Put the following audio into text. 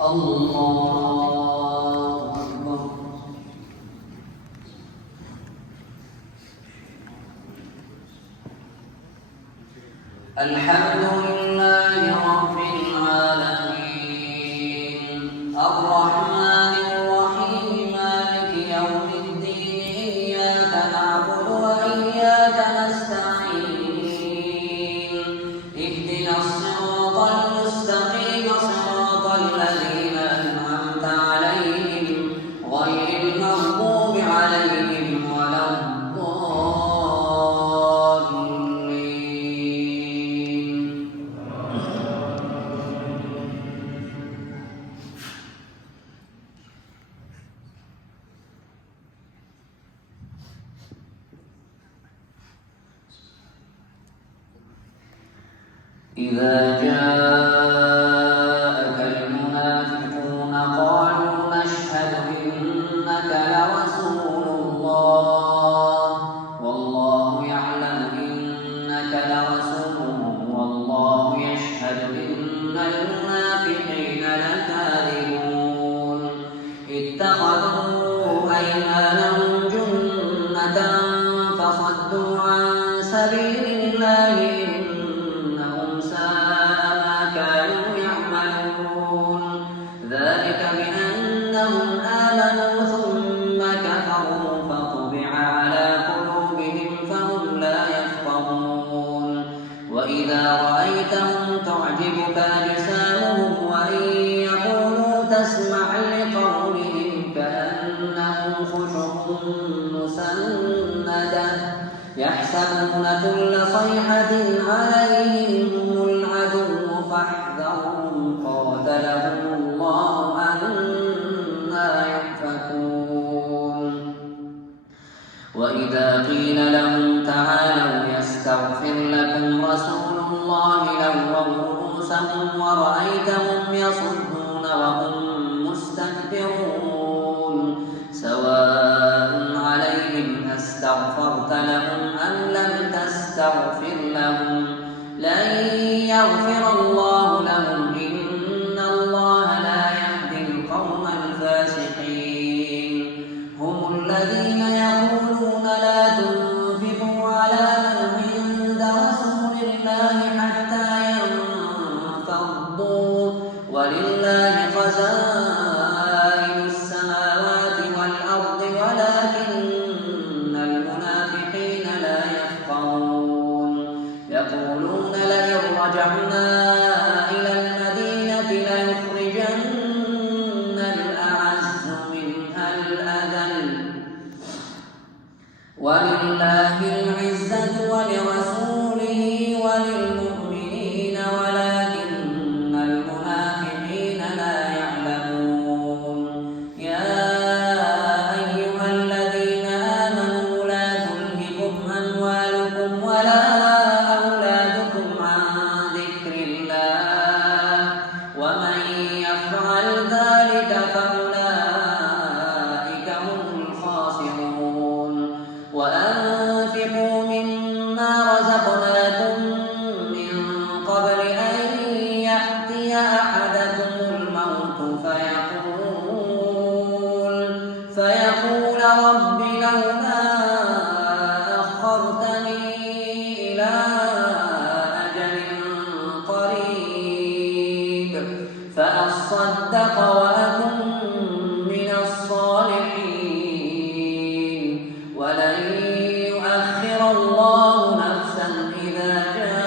الله أكبر. الحمد لله رب العالمين الرحمن الرحيم مالك يوم الدين إياك نعبد وإياك نستعين اهدنا الصراط المستقيم صراط الذين أنعمت عليهم غير المغضوب عليهم ولا إذا جاءك المنافقون قالوا نشهد إنك لرسول الله والله يعلم إنك لرسوله والله يشهد إن المنافقين لكاذبون اتخذوا أيمانهم جنة فصدوا عن سبيل الله ذلك بأنهم آمنوا ثم كفروا فطبع على قلوبهم فهم لا يفقهون وإذا رأيتهم تعجبك أجسامهم وإن يقولوا تسمع لقولهم كأنهم خشب مسندة يحسبون كل صيحة عليهم هم العدو فاحذرهم قاتلهم الله أنى يؤفكون وإذا قيل لهم تعالوا يستغفر لكم رسول الله لووا رؤوسهم ورأيتهم يصدون وهم مستكبرون سواء عليهم أستغفرت لهم أم لم تستغفر لهم لن يغفر الله لهم إن الله لا يهدي القوم الفاسقين هم الذين يقولون لا تنفقوا على من عند رسول الله حتى ينفضوا ولله خزائن السماوات والأرض ولكن المنافقين لا يفقهون يقولون لئن رجعنا إلى المدينة ليخرجن الأعز منها الأذل ولله العزة ولرسوله وللمؤمنين ولكن المنافقين لا يعلمون يا أيها الذين آمنوا لا تلهكم أموالكم ولا أولادكم عن ذكر الله ومن يفعل ذلك فأولئك هم الخاسرون وأنفقوا مما رزقناكم من قبل أن يأتي أحدكم الموت فيقول رب لولا أخرتني إلى أجل قريب فأصدق وأكن من الصالحين ولن يؤخر الله نفسا إذا جاء